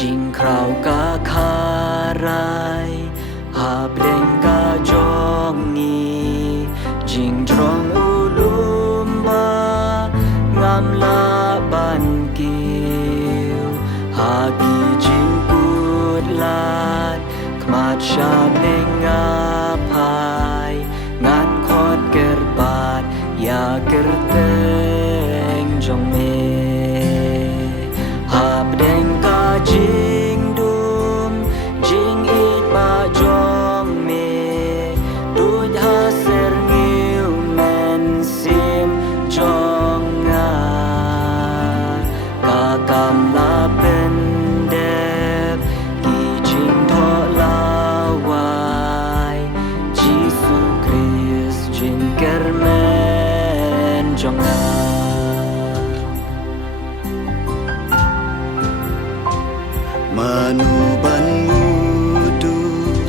จิงคราวกาคารายหาเปล่งกาจองงีจิงตรองอุลุมบางามลาบันกิวหากีจิงกูดลาดขมาดชาเปล่งงาพายงานคอดเกิดบาดอยากเกิดเตงจงเมหาเปล่งกาจิงดุมจิงอีดบาจองเมดูดหาเสรงิวแมนซิมจองงากากำลาเป็นเดบกีจิงทอลาวายจิสุคริสจิงเกรเมนจงงาManu ban mudur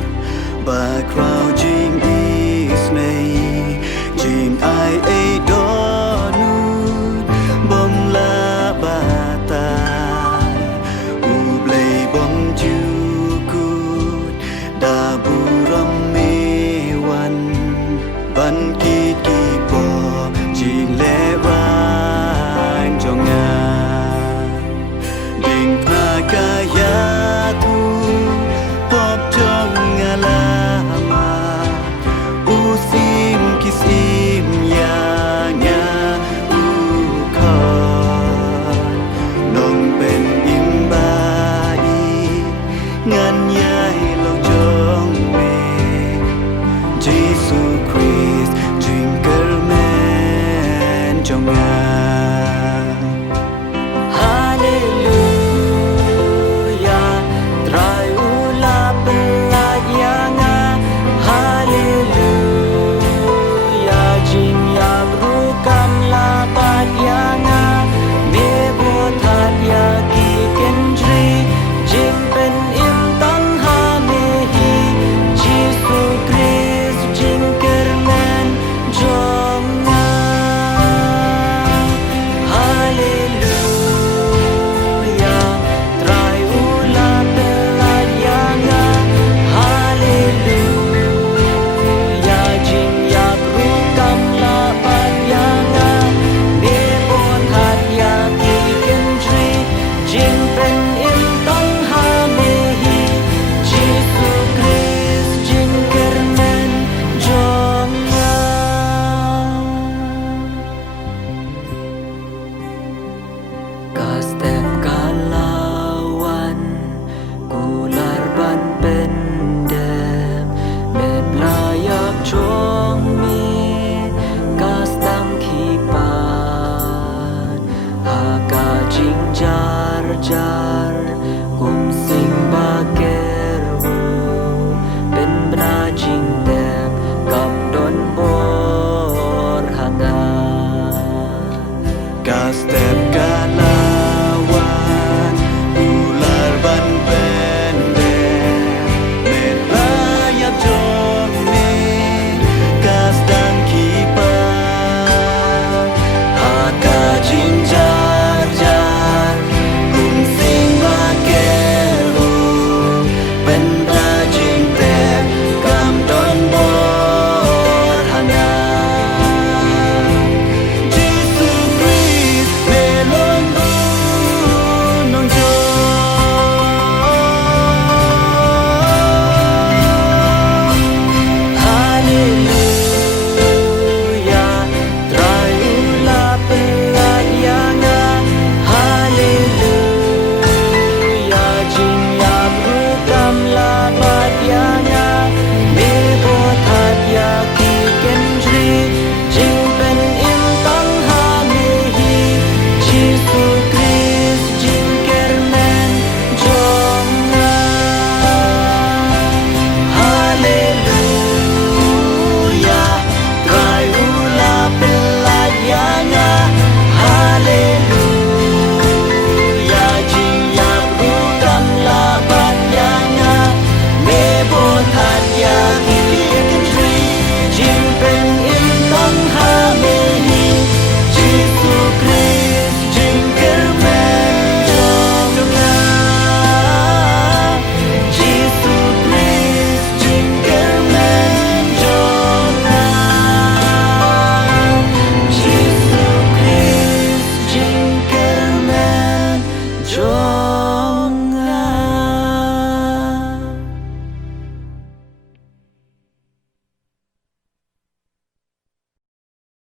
ba crowd jing is nay jing ai a donu bom la ba ta u blay bom ju good da bu ram me wan ban ki ki po jing le ran jong nga ding na ka ya tu cho